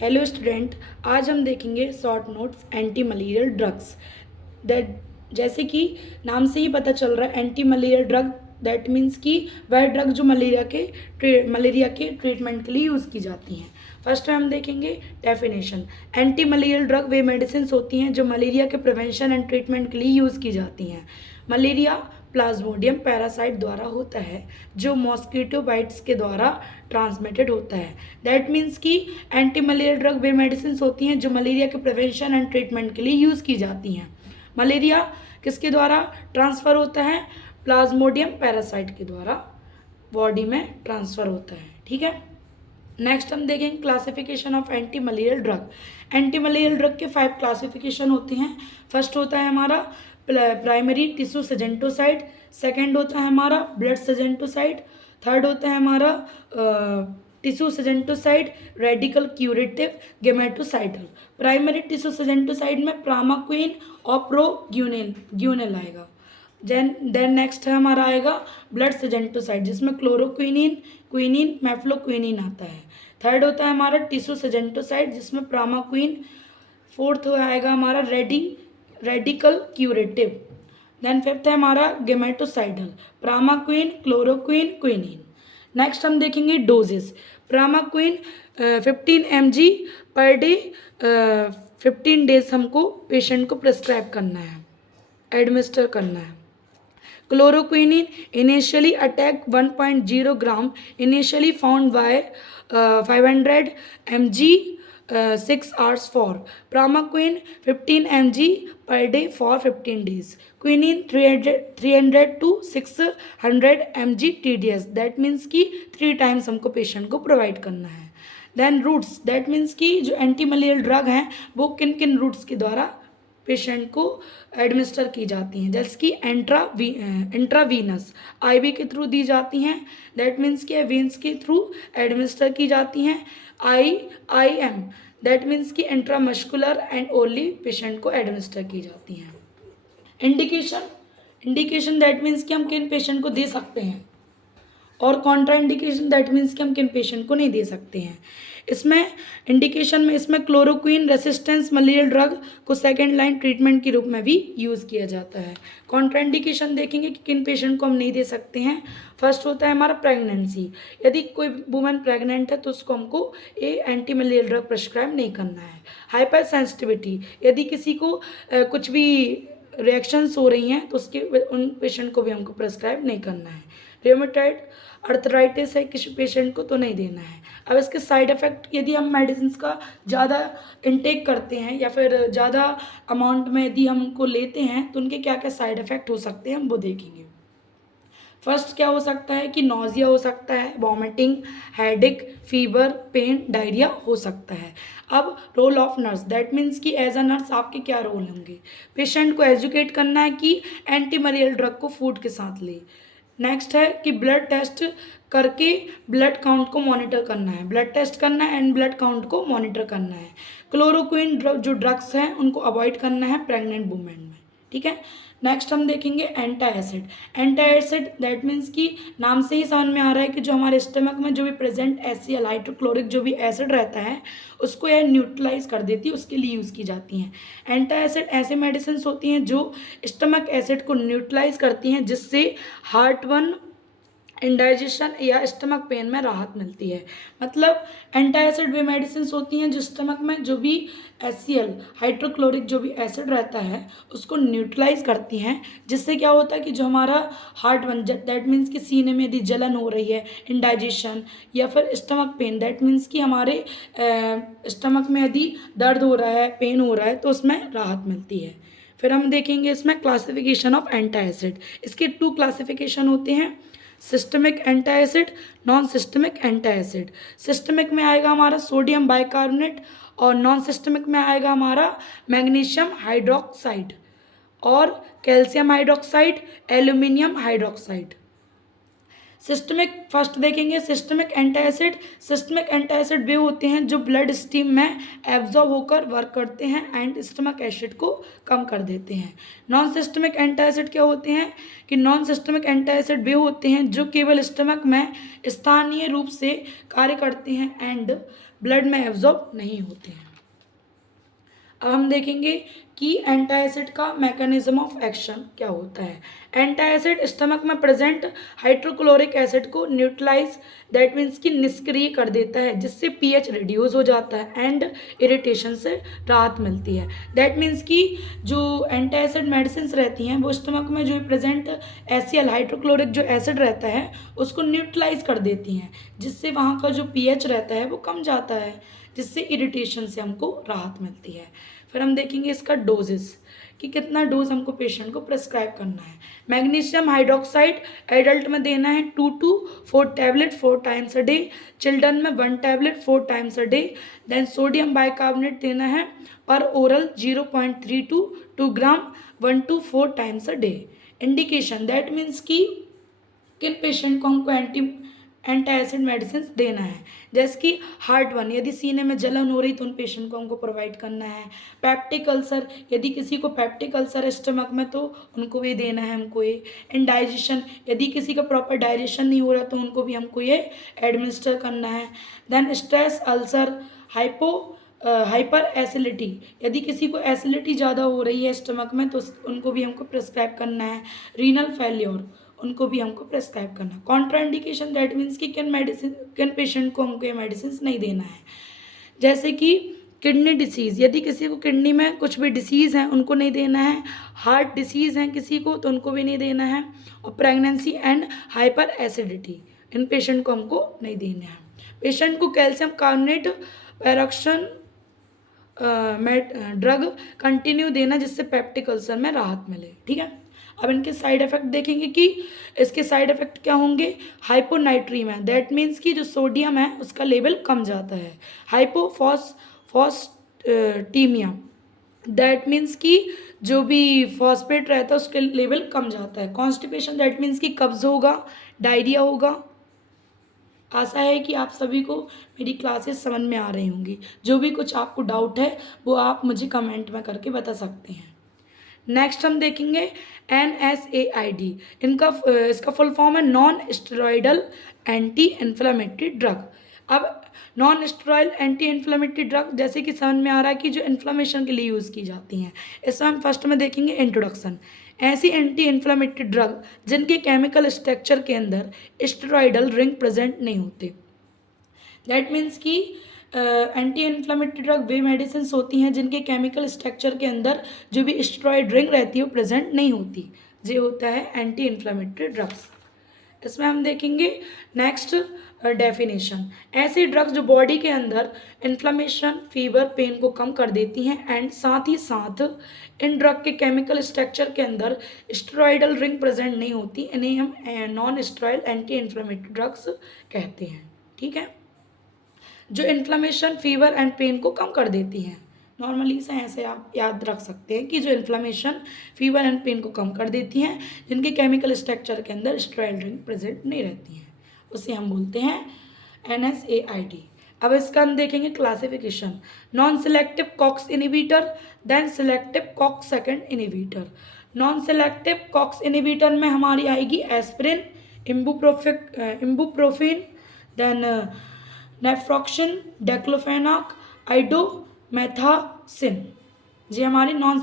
Hello student, आज हम देखेंगे short notes anti malarial drugs. That जैसे कि नाम से ही पता चल रहा है, anti malarial drug that means कि वह ड्रग जो मलेरिया के ट्रीटमेंट के लिए यूज़ की जाती हैं। फर्स्ट में हम देखेंगे डेफिनेशन। एंटी मलेरियल ड्रग वे मेडिसिन होती हैं जो मलेरिया के प्रिवेंशन एंड ट्रीटमेंट के लिए यूज़ की जाती हैं। मलेरिया प्लाज्मोडियम पैरासाइट द्वारा होता है जो मॉस्किटो बाइट्स के द्वारा ट्रांसमिटेड होता है। दैट मीन्स कि एंटी मलेरियल ड्रग वे मेडिसिन होती हैं जो मलेरिया के प्रिवेंशन एंड ट्रीटमेंट के लिए यूज़ की जाती हैं। मलेरिया किसके द्वारा ट्रांसफ़र होता है? प्लाज्मोडियम पैरासाइट के द्वारा बॉडी में ट्रांसफ़र होता है। ठीक है, नेक्स्ट हम देखेंगे classification of anti malarial drug. Anti malarial drug के 5 क्लासिफिकेशन होते हैं। फर्स्ट होता है हमारा प्राइमरी टिश्यू सेजेंटोसाइड, सेकेंड होता है हमारा ब्लड सेजेंटोसाइड, थर्ड होता है हमारा tissue schizontocide radical curative gametocidal. Primary tissue schizontocide में प्रामाक्विन और प्रोग्यूनेल आएगा। देन नेक्स्ट है हमारा आएगा ब्लड सेजेंटोसाइड जिसमें क्लोरोक्विनिन, क्विनिन, मेफ्लोक्विनिन आता है। थर्ड होता है हमारा टिश्यू सेजेंटोसाइड जिसमें प्रामाक्विन। फोर्थ आएगा हमारा रेडिकल क्यूरेटिव। देन फिफ्थ है हमारा gametocidal, primaquine, chloroquine, quinine. Next हम देखेंगे डोजेस। प्रामाक्विन 15 mg पर डे 15 डेज हमको पेशेंट को प्रिस्क्राइब करना है, एडमिनिस्टर करना है। Chloroquine initially attack 1.0 gram initially found by 500 mg 6 hours for. Pramoquine 15 mg per day for 15 days. Quinine 300 to 600 mg TDS. That means कि 3 times हमको patient को प्रोवाइड करना है। देन रूट्स, दैट मीन्स कि जो एंटी मलेरियल ड्रग हैं वो किन किन रूट्स के द्वारा पेशेंट को एडमिनिस्टर की जाती हैं, जैसे कि इंट्रावीनस आईवी के थ्रू दी जाती हैं। दैट मीन्स कि वेंस के थ्रू एडमिनिस्टर की जाती हैं। IM दैट मीन्स कि इंट्रामस्कुलर एंड ओरली पेशेंट को एडमिनिस्टर की जाती हैं। इंडिकेशन दैट मीन्स कि हम किन पेशेंट को दे सकते हैं, और कॉन्ट्रा इंडिकेशन दैट मीन्स कि हम किन पेशेंट को नहीं दे सकते हैं। इसमें इंडिकेशन में इसमें क्लोरोक्विन रेसिस्टेंस मलेरियल ड्रग को सेकेंड लाइन ट्रीटमेंट के रूप में भी यूज़ किया जाता है। कॉन्ट्रा इंडिकेशन देखेंगे कि किन पेशेंट को हम नहीं दे सकते हैं। फर्स्ट होता है हमारा प्रेगनेंसी। यदि कोई वुमेन प्रेग्नेंट है तो उसको हमको एंटी मलेरियल ड्रग प्रिस्क्राइब नहीं करना है। हाइपर सेंसिटिविटी, यदि किसी को कुछ भी रिएक्शंस हो रही हैं तो उसके उन पेशेंट को भी हमको प्रिस्क्राइब नहीं करना है। रेमेटॉइड अर्थराइटिस है किसी पेशेंट को तो नहीं देना है। अब इसके साइड इफ़ेक्ट, यदि हम मेडिसिन का ज़्यादा इनटेक करते हैं या फिर ज़्यादा अमाउंट में यदि हम उनको लेते हैं तो उनके क्या क्या साइड इफ़ेक्ट हो सकते हैं हम वो देखेंगे। फर्स्ट क्या हो सकता है कि नॉजिया हो सकता है, vomiting, headache, fever, pain, diarrhoea हो सकता है। अब role of nurse, that means कि एज अ नर्स आपके क्या रोल होंगे? पेशेंट को एजुकेट करना है कि एंटी मलेरियल ड्रग को फूड के साथ ले। नेक्स्ट है कि ब्लड टेस्ट करके ब्लड काउंट को मॉनिटर करना है, ब्लड टेस्ट करना है एंड ब्लड काउंट को मॉनिटर करना है। क्लोरोक्विन जो ड्रग्स हैं उनको अवॉइड करना है प्रेग्नेंट वुमेन में। ठीक है, नेक्स्ट हम देखेंगे एंटा एसिड। एंटा एसिड दैट मीन्स कि नाम से ही समझ में आ रहा है कि जो हमारे स्टमक में जो भी प्रेजेंट HCl हाइड्रोक्लोरिक जो भी एसिड रहता है उसको यह न्यूट्रलाइज कर देती है, उसके लिए यूज़ की जाती हैं। एंटा एसिड ऐसे मेडिसिन होती हैं जो स्टमक एसिड को न्यूट्रलाइज करती हैं जिससे हार्टबर्न, इंडाइजेशन या स्टमक पेन में राहत मिलती है। मतलब एंटा एसिड वे मेडिसिन होती हैं जो स्टमक में जो भी HCl हाइड्रोक्लोरिक जो भी एसिड रहता है उसको न्यूट्रलाइज करती हैं, जिससे क्या होता है कि जो हमारा हार्ट बन जाए, दैट मीन्स कि सीने में यदि जलन हो रही है, इंडाइजेशन या फिर स्टमक पेन, दैट मीन्स कि हमारे स्टमक में यदि दर्द हो रहा है, पेन हो रहा है तो उसमें राहत मिलती है। फिर हम देखेंगे इसमें क्लासिफिकेशन ऑफ एंटा एसिड। इसके 2 क्लासिफिकेशन होते हैं, systemic antacid, non systemic antacid. Systemic में आएगा हमारा सोडियम बाइकार्बोनेट और नॉन सिस्टमिक में आएगा हमारा मैग्नीशियम हाइड्रोक्साइड और calcium hydroxide, aluminium hydroxide. Systemic first देखेंगे सिस्टमिक एंटासिड। सिस्टमिक एंटासिड वे होते हैं जो ब्लड स्ट्रीम में एब्जॉर्ब होकर वर्क करते हैं एंड स्टमक एसिड को कम कर देते हैं। नॉन सिस्टमिक एंटासिड क्या होते हैं कि नॉन सिस्टमिक एंटासिड वे होते हैं जो केवल स्टमक में स्थानीय रूप से कार्य करते हैं एंड ब्लड में एब्जॉर्ब नहीं होते हैं। अब हम देखेंगे कि एंटासिड का मैकेनिज्म ऑफ एक्शन क्या होता है। एंटासिड स्टमक में प्रेजेंट हाइड्रोक्लोरिक एसिड को न्यूट्रलाइज दैट मीन्स कि निष्क्रिय कर देता है, जिससे पीएच रिड्यूस हो जाता है एंड इरिटेशन से राहत मिलती है। दैट मीन्स कि जो एंटासिड मेडिसिन रहती हैं वो स्टमक में जो प्रेजेंट एसीएल हाइड्रोक्लोरिक जो एसिड रहता है उसको न्यूट्रलाइज कर देती हैं, जिससे वहाँ का जो पीएच रहता है वो कम जाता है, जिससे इरिटेशन से हमको राहत मिलती है। फिर हम देखेंगे इसका डोजेस कि कितना डोज हमको पेशेंट को प्रेस्क्राइब करना है। मैग्नीशियम हाइड्रोक्साइड एडल्ट में देना है 2 to 4 tablet 4 times a day, children में 1 tablet 4 times a day. Then sodium bicarbonate देना है पर oral 0.3 to 2 gram 1 to 4 times a day. Indication that means कि किन पेशेंट को हमको एंटासिड मेडिसिन देना है, जैसे कि हार्ट 1 यदि सीने में जलन हो रही तो उन पेशेंट को हमको प्रोवाइड करना है। पैप्टिक अल्सर यदि किसी को पैप्टिक अल्सर है स्टमक में तो उनको भी देना है हमको ये। इंडाइजेशन यदि किसी का प्रॉपर डाइजेशन नहीं हो रहा तो उनको भी हमको ये एडमिनिस्टर करना है। Then stress ulcer hyperacidity यदि किसी को एसिडिटी ज़्यादा हो रही है स्टमक में तो उनको भी हमको प्रिस्क्राइब करना है। रीनल फेल्योर उनको भी हमको प्रेस्क्राइब करना है। कॉन्ट्राइंडिकेशन दैट मीन्स कि किन पेशेंट को हमको ये मेडिसिन नहीं देना है, जैसे कि किडनी डिसीज़ यदि किसी को किडनी में कुछ भी डिसीज़ है उनको नहीं देना है। हार्ट डिसीज़ है किसी को तो उनको भी नहीं देना है। और pregnancy and hyper acidity in patient को हमको नहीं देना है। पेशेंट को कैल्शियम कार्बोनेट पैरोक्सन ड्रग कंटिन्यू देना, जिससे पेप्टिक अल्सर में राहत मिले। ठीक है, अब इनके साइड इफेक्ट देखेंगे कि इसके साइड इफेक्ट क्या होंगे। हाइपोनाइट्रीमिया दैट मीन्स कि जो सोडियम है उसका लेवल कम जाता है। हाइपोफॉस्फेटीमिया दैट मीन्स कि जो भी फॉस्फेट रहता है उसके लेवल कम जाता है। कॉन्स्टिपेशन दैट मीन्स कि कब्ज होगा, डायरिया होगा। आशा है कि आप सभी को मेरी क्लासेस समझ में आ रही होंगी। जो भी कुछ आपको डाउट है वो आप मुझे कमेंट में करके बता सकते हैं। नेक्स्ट हम देखेंगे NSAID इसका फुल फॉर्म है non steroidal anti inflammatory drug. अब non steroid anti inflammatory drug जैसे कि समझ में आ रहा है कि जो इन्फ्लेमेशन के लिए यूज़ की जाती हैं। इसमें हम फर्स्ट में देखेंगे इंट्रोडक्शन। ऐसी एंटी इन्फ्लेमेटरी ड्रग जिनके केमिकल स्ट्रक्चर के अंदर स्टेरॉयडल रिंग प्रेजेंट नहीं होते। दैट मीन्स कि एंटी इन्फ्लेमेटरी ड्रग वे मेडिसिन होती हैं जिनके केमिकल स्ट्रक्चर के अंदर जो भी स्टेरॉयड रिंग रहती है वो प्रेजेंट नहीं होती। ये होता है एंटी इन्फ्लेमेटरी ड्रग्स। इसमें हम देखेंगे नेक्स्ट डेफिनेशन। ऐसी ड्रग्स जो बॉडी के अंदर इन्फ्लेमेशन फीवर पेन को कम कर देती हैं एंड साथ ही साथ इन ड्रग के केमिकल स्ट्रक्चर के अंदर स्टेरॉयडल रिंग प्रेजेंट नहीं होती, इन्हें हम non steroid anti inflammatory drugs कहते हैं। ठीक है, जो इन्फ्लेमेशन फीवर एंड पेन को कम कर देती हैं। नॉर्मली से ऐसे आप याद रख सकते हैं कि जो इन्फ्लेमेशन फीवर एंड पेन को कम कर देती हैं जिनके केमिकल स्ट्रक्चर के अंदर स्टेरॉयड रिंग प्रेजेंट नहीं रहती हैं, उसे हम बोलते हैं NSAID। अब इसका हम देखेंगे classification. Non selective COX inhibitor then selective COX second inhibitor. Non selective COX inhibitor में हमारी आएगी एस्पिरिन, इम्बुप्रोफिन, देन नेफ्रोक्सिन, डेक्लोफेनाक, आइडोमेथासिन। ये हमारी नॉन